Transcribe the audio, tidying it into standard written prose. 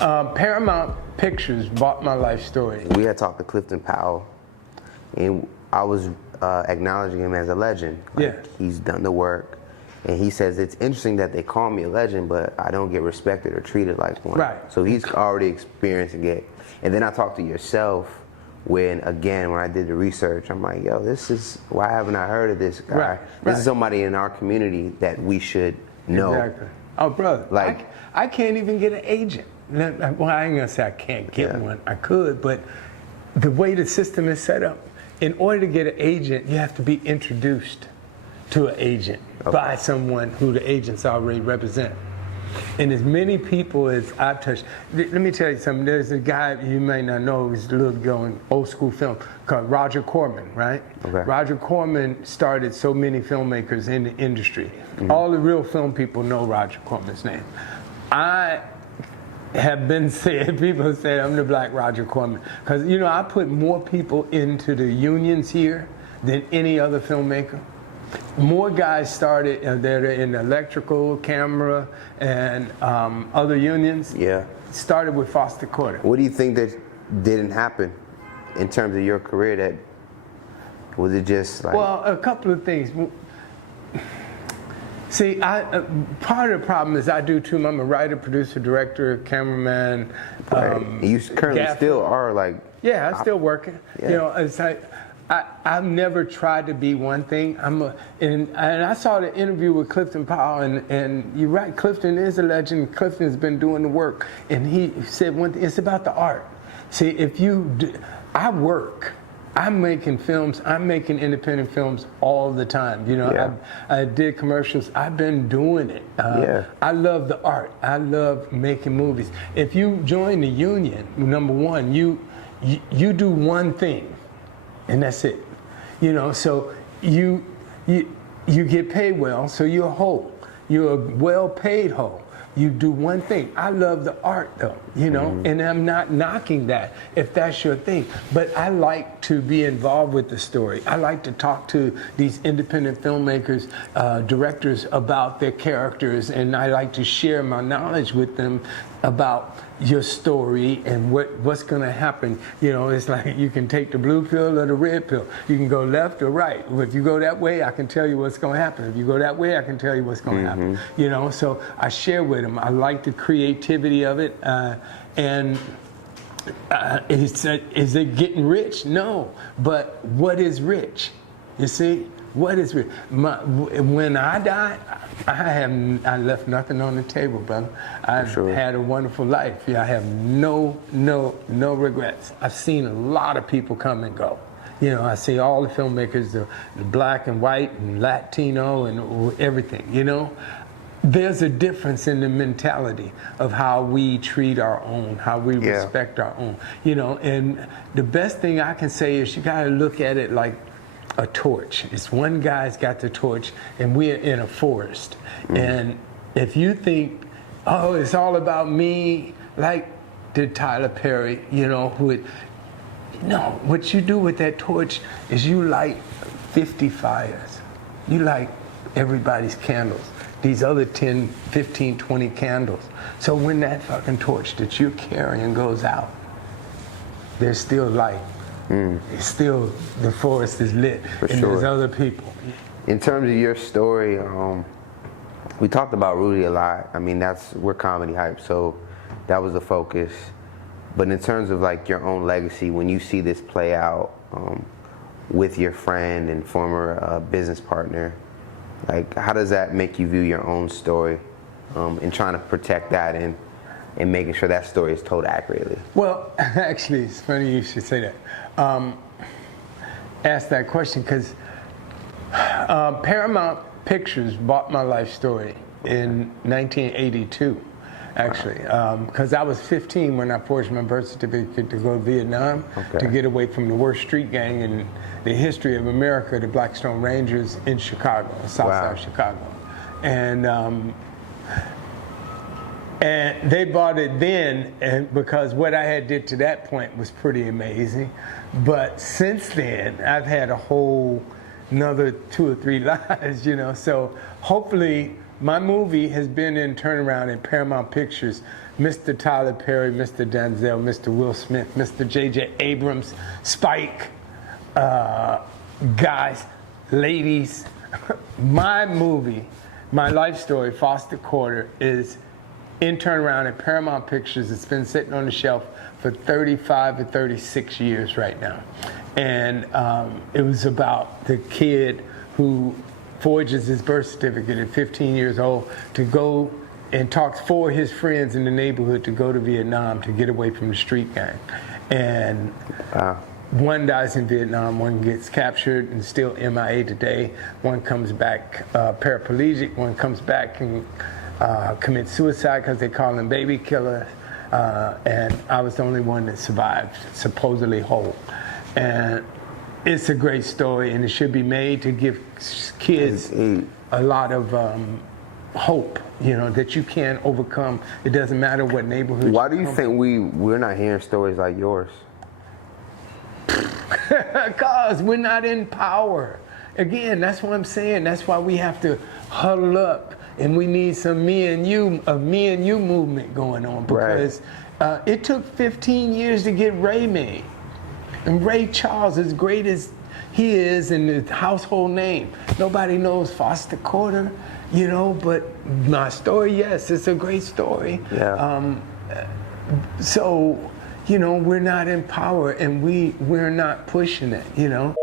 Paramount Pictures bought my life story. We had talked to Clifton Powell, and I was acknowledging him as a legend. Yeah. He's done the work, and he says it's interesting that they call me a legend, but I don't get respected or treated like one. Right. So he's already experiencing it. And then I talked to yourself when I did the research, I'm like, yo, why haven't I heard of this guy? Right. This is somebody in our community that we should know. Exactly. Oh, brother, I can't even get an agent. Well, I ain't gonna say I can't get one. I could, but the way the system is set up, in order to get an agent, you have to be introduced to an agent by someone who the agents already represent. And as many people as I've touched, let me tell you something. There's a guy you may not know who's a little going old school film called Roger Corman, right? Okay. Roger Corman started so many filmmakers in the industry. Mm-hmm. All the real film people know Roger Corman's name. I have been said, people say I'm the Black Roger Corman. Because, you know, I put more people into the unions here than any other filmmaker. More guys started that are in electrical, camera, and other unions. Yeah. Started with Foster Carter. What do you think that didn't happen in terms of your career? That was it just like? Well, a couple of things. See, part of the problem is I do too. I'm a writer, producer, director, cameraman. Right. You currently gaffer. Still are like. Yeah, I'm still working. Yeah. You know, it's like. I've never tried to be one thing. And I saw the interview with Clifton Powell, and you're right, Clifton is a legend. Clifton has been doing the work, and he said one thing, it's about the art. See, I work. I'm making films. I'm making independent films all the time. You know, I did commercials. I've been doing it. I love the art. I love making movies. If you join the union, number one, you do one thing. And that's it, you know. So you get paid well, so you're whole. You're a well-paid whole. You do one thing. I love the art, though, you know, and I'm not knocking that if that's your thing. But I like to be involved with the story. I like to talk to these independent filmmakers, directors about their characters, and I like to share my knowledge with them about your story and what's going to happen. You know, it's like you can take the blue pill or the red pill. You can go left or right. If you go that way, I can tell you what's going to happen. If you go that way, I can tell you what's going to happen. You know, so I share with them. I like the creativity of it. Is it getting rich? No. But what is rich? You see? What is rich? When I died, I left nothing on the table, brother. I've had a wonderful life. I have no regrets. I've seen a lot of people come and go. You know, I see all the filmmakers, the black and white and Latino and everything, you know. There's a difference in the mentality of how we treat our own, how we respect our own, you know. And the best thing I can say is you got to look at it like a torch. It's one guy's got the torch, and we're in a forest. And if you think, oh, it's all about me, like did Tyler Perry, you know, no, what you do with that torch is you light 50 fires. You light everybody's candles. These other 10, 15, 20 candles. So when that fucking torch that you're carrying goes out, there's still light. It's still, the forest is lit, and there's other people. In terms of your story, we talked about Rudy a lot. I mean, we're Comedy Hype, so that was the focus. But in terms of like your own legacy, when you see this play out with your friend and former business partner, like how does that make you view your own story and trying to protect that and making sure that story is told accurately? Well, actually, it's funny you should say that. Ask that question because Paramount Pictures bought my life story in 1982, actually, because I was 15 when I forged my birth certificate to go to Vietnam to get away from the worst street gang in the history of America, the Blackstone Rangers in Chicago, Southside Chicago. And they bought it then, and because what I had did to that point was pretty amazing. But since then, I've had a whole another 2 or 3 lives, you know. So hopefully, my movie has been in turnaround in Paramount Pictures Mr. Tyler Perry, Mr. Denzel, Mr. Will Smith, Mr. J.J. Abrams, Spike, guys, ladies, my movie, my life story, Foster Quarter, is in turnaround at Paramount Pictures. It's been sitting on the shelf for 35 or 36 years right now. And it was about the kid who forges his birth certificate at 15 years old to go and talks for his friends in the neighborhood to go to Vietnam to get away from the street gang. And one dies in Vietnam, one gets captured and still MIA today. One comes back paraplegic, one comes back and commits suicide because they call him baby killer. And I was the only one that survived, supposedly whole. And it's a great story, and it should be made to give kids a lot of hope, you know, that you can overcome. It doesn't matter what neighborhood. Why do you think we're not hearing stories like yours? Because we're not in power. Again, that's what I'm saying. That's why we have to huddle up, and we need some me and you movement going on, because it took 15 years to get Ray made. And Ray Charles, as great as he is in the household name, nobody knows Foster Quarter, you know, but my story, yes, it's a great story. Yeah. So, you know, we're not in power, and we're not pushing it, you know.